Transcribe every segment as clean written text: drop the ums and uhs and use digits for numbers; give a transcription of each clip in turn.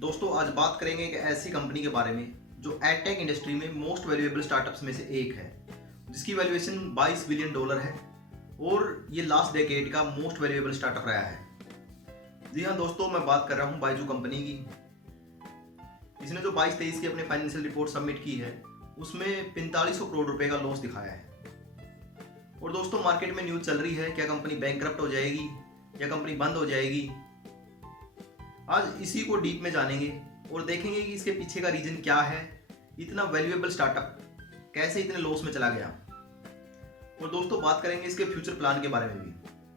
दोस्तों आज बात करेंगे एक ऐसी कंपनी के बारे में जो एडटेक इंडस्ट्री में मोस्ट वैल्यूएबल स्टार्टअप्स में से एक है, जिसकी वैल्यूएशन $22 बिलियन है और ये लास्ट डेकेड का मोस्ट वैल्यूएबल स्टार्टअप रहा है। जी हाँ दोस्तों, मैं बात कर रहा हूँ बायजू कंपनी की। इसने जो 22-23 की अपनी फाइनेंशियल रिपोर्ट सबमिट की है उसमें 4500 करोड़ रुपए का लॉस दिखाया है। और दोस्तों मार्केट में न्यूज़ चल रही है क्या कंपनी बैंकरप्ट हो जाएगी या कंपनी बंद हो जाएगी। आज इसी को डीप में जानेंगे और देखेंगे कि इसके पीछे का रीजन क्या है, इतना वैल्यूएबल स्टार्टअप कैसे इतने लॉस में चला गया। और दोस्तों बात करेंगे इसके फ्यूचर प्लान के बारे में भी।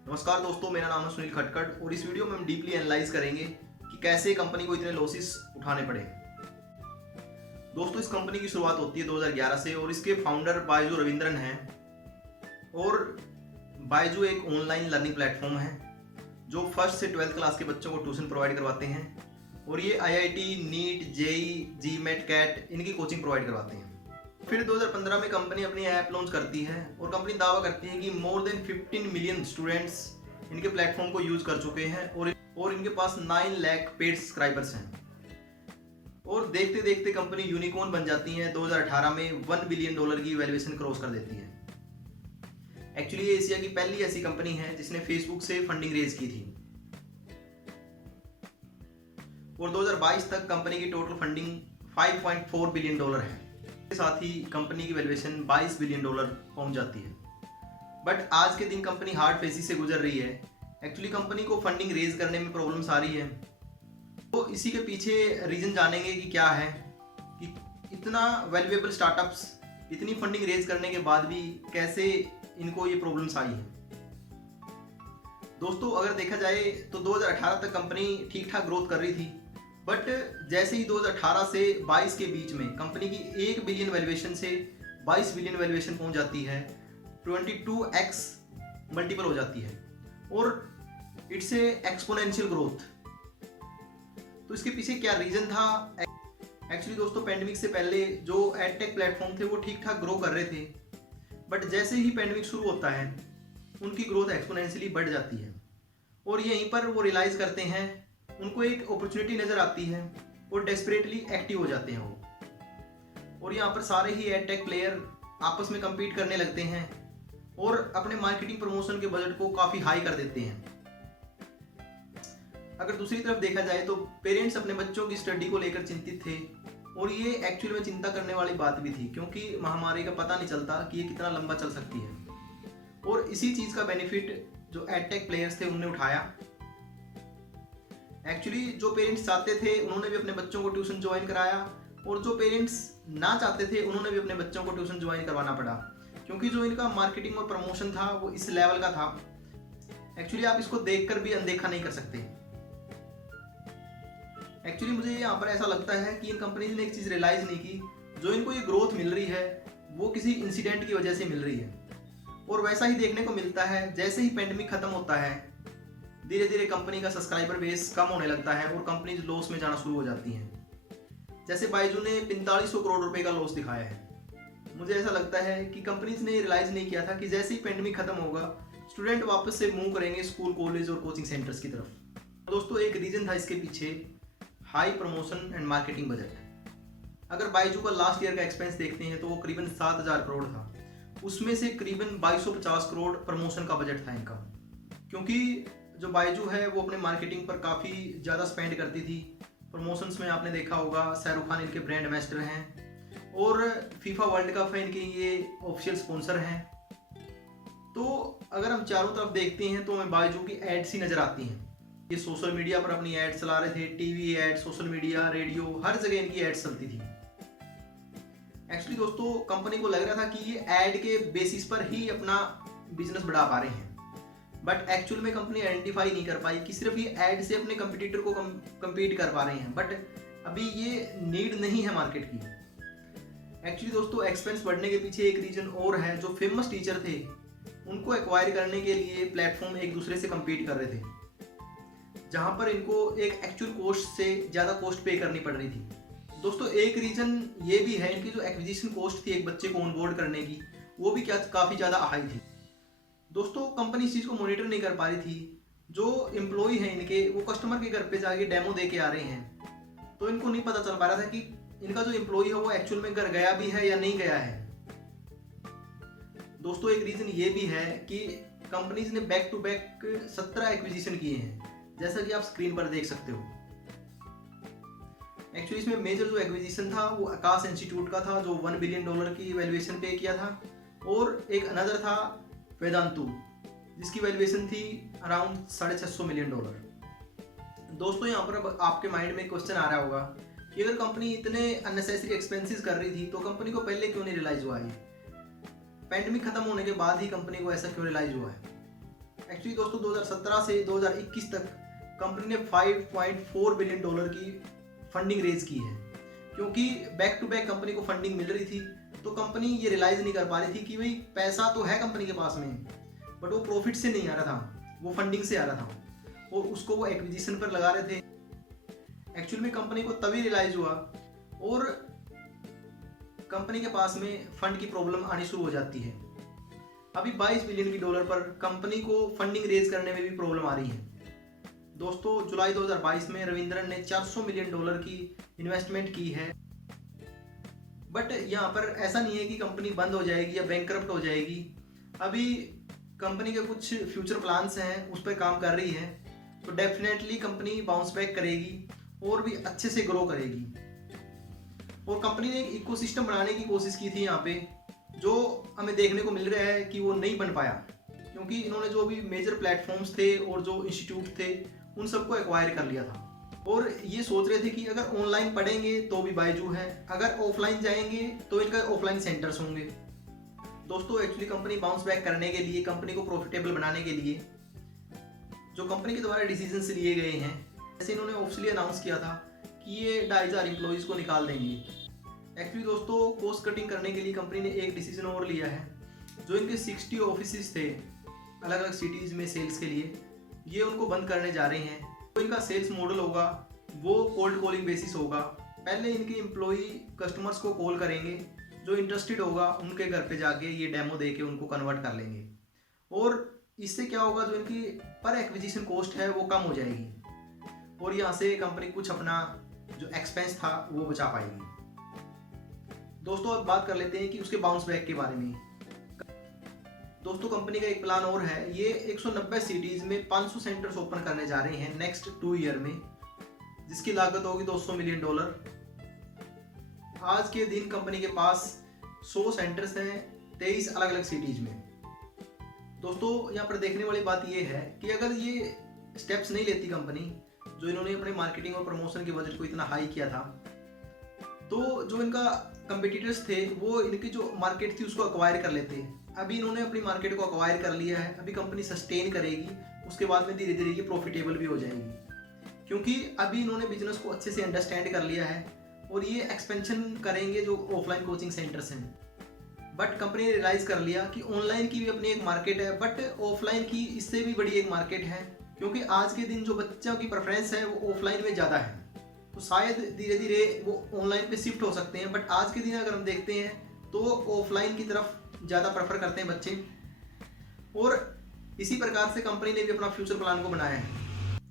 नमस्कार दोस्तों, मेरा नाम है सुनील खटकट और इस वीडियो में हम डीपली एनालाइज करेंगे कि कैसे कंपनी को इतने लॉसेस उठाने पड़े। दोस्तों इस कंपनी की शुरुआत होती है 2011 से और इसके फाउंडर बायजू रविंद्रन हैं। और बायजू एक ऑनलाइन लर्निंग प्लेटफॉर्म है जो फर्स्ट से 12th क्लास के बच्चों को ट्यूशन प्रोवाइड करवाते हैं और ये IIT, NEET, JEE, GMAT, CAT इनकी कोचिंग प्रोवाइड करवाते हैं। फिर 2015 में कंपनी अपनी ऐप लॉन्च करती है और कंपनी दावा करती है कि मोर देन 15 मिलियन स्टूडेंट्स इनके प्लेटफॉर्म को यूज कर चुके हैं और इनके पास 9 लाख पेड सब्सक्राइबर्स हैं। और देखते देखते कंपनी यूनिकॉर्न बन जाती है। 2018 में $1 बिलियन की वैल्यूएशन क्रॉस कर देती है। एक्चुअली ये एशिया की पहली ऐसी कंपनी है जिसने फेसबुक से फंडिंग रेज की थी। और 2022 तक कंपनी की टोटल फंडिंग $5.4 बिलियन है। इसके साथ ही कंपनी की वैल्यूएशन $22 बिलियन पहुंच जाती है। बट आज के दिन कंपनी हार्ड फेजिस से गुजर रही है। एक्चुअली कंपनी को फंडिंग रेज करने में प्रॉब्लम्स आ रही है, तो इसी के पीछे रीजन जानेंगे कि क्या है कि इतना वैल्यूएबल स्टार्टअप्स इतनी फंडिंग रेज करने के बाद भी कैसे इनको ये प्रॉब्लम्स आई है। दोस्तों अगर देखा जाए तो 2018 तक कंपनी ठीक ठाक ग्रोथ कर रही थी, बट जैसे ही 2018 से 22 के बीच में कंपनी की 1 बिलियन वैल्यूएशन से 22 बिलियन वैल्यूएशन पहुंच जाती है, 22x मल्टीपल हो जाती है और इट्स ए एक्सपोनेंशियल ग्रोथ। तो इसके पीछे क्या रीजन था? एक्चुअली दोस्तों पैंडेमिक से पहले जो एडटेक प्लेटफॉर्म थे वो ठीक ठाक ग्रो कर रहे थे, बट जैसे ही पैंडेमिक शुरू होता है उनकी ग्रोथ एक्सपोनेंशियली बढ़ जाती है और यहीं पर वो रियलाइज करते हैं, उनको एक अपॉर्चुनिटी नज़र आती है और डेस्परेटली एक्टिव हो जाते हैं वो। और यहाँ पर सारे ही एडटेक प्लेयर आपस में compete करने लगते हैं और अपने मार्केटिंग प्रमोशन के बजट को काफ़ी हाई कर देते हैं। अगर दूसरी तरफ देखा जाए तो पेरेंट्स अपने बच्चों की स्टडी को लेकर चिंतित थे और ये एक्चुअली में चिंता करने वाली बात भी थी, क्योंकि महामारी का पता नहीं चलता कि ये कितना लंबा चल सकती है। और इसी चीज़ का बेनिफिट जो एडटेक प्लेयर्स थे उन्होंने उठाया। एक्चुअली जो पेरेंट्स चाहते थे उन्होंने भी अपने बच्चों को ट्यूशन ज्वाइन कराया और जो पेरेंट्स ना चाहते थे उन्होंने भी अपने बच्चों को ट्यूशन ज्वाइन करवाना पड़ा, क्योंकि जो इनका मार्केटिंग और प्रमोशन था वो इस लेवल का था। एक्चुअली आप इसको देखकर भी अनदेखा नहीं कर सकते। एक्चुअली मुझे यहाँ पर ऐसा लगता है कि इन कंपनीज ने एक चीज़ रियलाइज नहीं की, जो इनको ये ग्रोथ मिल रही है वो किसी इंसिडेंट की वजह से मिल रही है। और वैसा ही देखने को मिलता है जैसे ही पेंडेमिक खत्म होता है धीरे धीरे कंपनी का सब्सक्राइबर बेस कम होने लगता है और कंपनीज लॉस में जाना शुरू हो जाती हैं। जैसे बायजू ने 4500 करोड़ रुपए का लॉस दिखाया है। मुझे ऐसा लगता है कि कंपनीज ने रियलाइज नहीं किया था कि जैसे ही पेंडेमिक खत्म होगा स्टूडेंट वापस से मूव करेंगे स्कूल, कॉलेज और कोचिंग सेंटर्स की तरफ। दोस्तों एक रीजन था इसके पीछे high promotion and marketing budget. अगर बायजू का लास्ट ईयर का एक्सपेंस देखते हैं तो वो करीबन 7000 करोड़ था, उसमें से करीबन 2250 करोड़ प्रमोशन का बजट था इनका। क्योंकि जो बायजू है वो अपने मार्केटिंग पर काफ़ी ज़्यादा स्पेंड करती थी। प्रमोशंस में आपने देखा होगा शाहरुख खान इनके ब्रांड एम्बेसडर हैं और फीफा वर्ल्ड कप है इनके ये ऑफिशियल स्पॉन्सर हैं। तो अगर हम चारों तरफ देखते हैं तो हमें बायजू की एड्स ही नज़र आती हैं। ये सोशल मीडिया पर अपनी एड्स चला रहे थे, TV ad, social media, radio, हर जगह इनकी एड्स चलती थी। एक्चुअली दोस्तों कंपनी को लग रहा था कि ये एड के बेसिस पर ही अपना बिजनेस बढ़ा पा रहे हैं, बट एक्चुअल में कंपनी आइडेंटिफाई नहीं कर पाई कि सिर्फ ये एड से अपने कंपटीटर को कम्पीट कर पा रहे हैं, बट अभी ये नीड नहीं है मार्केट की। एक्चुअली दोस्तों एक्सपेंस बढ़ने के पीछे एक रीजन और है। जो फेमस टीचर थे उनको एक्वायर करने के लिए प्लेटफॉर्म एक दूसरे से कम्पीट कर रहे थे, जहाँ पर इनको एक एक्चुअल कॉस्ट से ज़्यादा कॉस्ट पे करनी पड़ रही थी। दोस्तों एक रीज़न ये भी है इनकी जो एक्विजिशन कॉस्ट थी एक बच्चे को ऑनबोर्ड करने की, वो भी काफ़ी ज़्यादा हाई थी। दोस्तों कंपनी इस चीज़ को मॉनिटर नहीं कर पा रही थी। जो एम्प्लॉय हैं इनके वो कस्टमर के घर पे जाके डेमो दे के आ रहे हैं, नहीं पता चल पा रहा था कि इनका जो एम्प्लॉय है वो एक्चुअल में घर गया भी है या नहीं गया है। दोस्तों एक रीजन ये भी है कि कंपनीज ने बैक टू बैक 17 एक्विजिशन किए हैं, जैसा कि आप स्क्रीन पर देख सकते हो। एक्चुअली इसमें मेजर जो एक्विजिशन था वो आकाश इंस्टीट्यूट का था, जो $1 बिलियन की वैल्यूएशन पे किया था, और एक अनदर था वेदांतु, जिसकी वैल्यूएशन थी अराउंड $650 मिलियन। दोस्तों यहाँ पर आपके माइंड में क्वेश्चन आ रहा होगा कि अगर कंपनी इतने अननेसेसरी एक्सपेंसेस कर रही थी तो कंपनी को पहले क्यों नहीं रियलाइज हुआ है? पैंडेमिक खत्म होने के बाद ही कंपनी को ऐसा क्यों रियलाइज हुआ है? एक्चुअली दोस्तों 2017 से 2021 तक कंपनी ने $5.4 बिलियन की फंडिंग रेज की है, क्योंकि बैक टू बैक कंपनी को फंडिंग मिल रही थी, तो कंपनी ये रियलाइज नहीं कर पा रही थी कि भाई पैसा तो है कंपनी के पास में, बट वो प्रॉफिट से नहीं आ रहा था, वो फंडिंग से आ रहा था, और उसको वो एक्विजिशन पर लगा रहे थे। एक्चुअल में कंपनी को तभी रियलाइज हुआ और कंपनी के पास में फंड की प्रॉब्लम आनी शुरू हो जाती है। अभी $22 बिलियन पर कंपनी को फंडिंग रेज करने में भी प्रॉब्लम आ रही है। दोस्तों जुलाई 2022 में रविंद्रन ने $400 मिलियन की इन्वेस्टमेंट की है, बट यहाँ पर ऐसा नहीं है कि कंपनी बंद हो जाएगी या बैंकरप्ट हो जाएगी। अभी कंपनी के कुछ फ्यूचर प्लान्स हैं, उस पर काम कर रही है, तो डेफिनेटली कंपनी बाउंस बैक करेगी और भी अच्छे से ग्रो करेगी। और कंपनी ने एक इकोसिस्टम बनाने की कोशिश की थी यहाँ पे, जो हमें देखने को मिल रहा है कि वो नहीं बन पाया, क्योंकि इन्होंने जो भी मेजर प्लेटफॉर्म्स थे और जो इंस्टीट्यूट थे उन सबको एक्वायर कर लिया था, और ये सोच रहे थे कि अगर ऑनलाइन पढ़ेंगे तो भी बायजू है, अगर ऑफलाइन जाएंगे तो इनका ऑफलाइन सेंटर्स होंगे। दोस्तों एक्चुअली कंपनी बाउंस बैक करने के लिए, कंपनी को प्रॉफिटेबल बनाने के लिए जो कंपनी के द्वारा डिसीजंस लिए गए हैं, जैसे इन्होंने ऑफिशियली अनाउंस किया था कि ये 2500 एम्प्लॉइज़ को निकाल देंगे। एक्चुअली दोस्तों कॉस्ट कटिंग करने के लिए कंपनी ने एक डिसीजन और लिया है। जो इनके 60 ऑफिस थे अलग अलग सिटीज़ में सेल्स के लिए, ये उनको बंद करने जा रहे हैं। तो इनका सेल्स मॉडल होगा वो कोल्ड कॉलिंग बेसिस होगा। पहले इनके एम्प्लॉई कस्टमर्स को कॉल करेंगे, जो इंटरेस्टेड होगा उनके घर पे जाके ये डेमो दे के उनको कन्वर्ट कर लेंगे, और इससे क्या होगा, जो इनकी पर एक्विजिशन कॉस्ट है वो कम हो जाएगी, और यहाँ से कंपनी कुछ अपना जो एक्सपेंस था वो बचा पाएगी। दोस्तों अब बात कर लेते हैं कि उसके बाउंस बैक के बारे में। दोस्तों कंपनी का एक प्लान और है, ये 190 सिटीज़ में 500 सेंटर्स ओपन करने जा रहे हैं नेक्स्ट 2 ईयर में, जिसकी लागत होगी $200 मिलियन। आज के दिन कंपनी के पास 100 सेंटर्स हैं 23 अलग अलग सिटीज़ में। दोस्तों यहाँ पर देखने वाली बात ये है कि अगर ये स्टेप्स नहीं लेती कंपनी, जो इन्होंने अपने मार्केटिंग और प्रमोशन के बजट को इतना हाई किया था, तो जो इनका कंपटीटर्स थे वो इनकी जो मार्केट थी उसको अक्वायर कर लेते। अभी इन्होंने अपनी मार्केट को अक्वायर कर लिया है, अभी कंपनी सस्टेन करेगी, उसके बाद में धीरे धीरे ये प्रॉफिटेबल भी हो जाएगी, क्योंकि अभी इन्होंने बिजनेस को अच्छे से अंडरस्टैंड कर लिया है और ये एक्सपेंशन करेंगे जो ऑफलाइन कोचिंग सेंटर्स हैं। बट कंपनी ने रियलाइज़ कर लिया कि ऑनलाइन की भी अपनी एक मार्केट है, बट ऑफलाइन की इससे भी बड़ी एक मार्केट है, क्योंकि आज के दिन जो बच्चों की प्रेफरेंस है वो ऑफलाइन में ज़्यादा है। तो शायद धीरे धीरे वो ऑनलाइन पे शिफ्ट हो सकते हैं, बट आज के दिन अगर हम देखते हैं तो ऑफलाइन की तरफ ज़्यादा प्रेफर करते हैं बच्चे। और इसी प्रकार से कंपनी ने भी अपना फ्यूचर प्लान को बनाया है।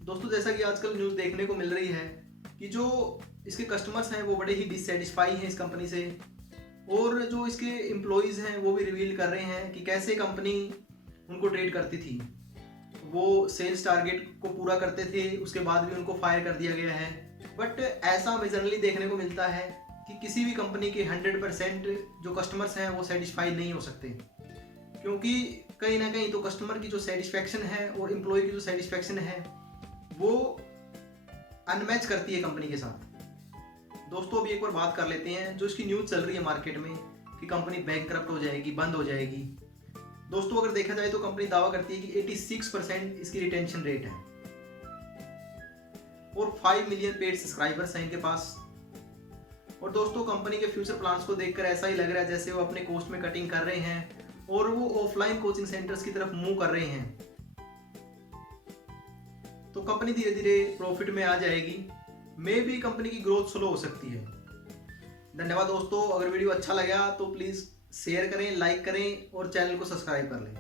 दोस्तों जैसा कि आजकल न्यूज़ देखने को मिल रही है कि जो इसके कस्टमर्स हैं वो बड़े ही डिससेटिस्फाई हैं इस कंपनी से, और जो इसके एम्प्लॉयज़ हैं वो भी रिवील कर रहे हैं कि कैसे कंपनी उनको ट्रीट करती थी। वो सेल्स टारगेट को पूरा करते थे, उसके बाद भी उनको फायर कर दिया गया है। बट ऐसा हमें जनरली देखने को मिलता है कि किसी भी कंपनी के 100% जो कस्टमर्स हैं वो सेटिस्फाई नहीं हो सकते, क्योंकि कहीं ना कहीं तो कस्टमर की जो सेटिस्फैक्शन है और एम्प्लॉय की जो सेटिस्फैक्शन है वो अनमैच करती है कंपनी के साथ। दोस्तों अभी एक बार बात कर लेते हैं जो इसकी न्यूज़ चल रही है मार्केट में कि कंपनी बैंकरप्ट हो जाएगी, बंद हो जाएगी। दोस्तों अगर देखा जाए तो कंपनी दावा करती है कि 86% इसकी रिटेंशन रेट है और 5 मिलियन पेड सब्सक्राइबर्स हैं इनके पास। और दोस्तों कंपनी के फ्यूचर प्लान्स को देखकर ऐसा ही लग रहा है जैसे वो अपने कॉस्ट में कटिंग कर रहे हैं और वो ऑफलाइन कोचिंग सेंटर्स की तरफ मूव कर रहे हैं। तो कंपनी धीरे धीरे प्रॉफिट में आ जाएगी, मे भी कंपनी की ग्रोथ स्लो हो सकती है। धन्यवाद दोस्तों, अगर वीडियो अच्छा लगा तो प्लीज़ शेयर करें, लाइक करें और चैनल को सब्सक्राइब कर लें।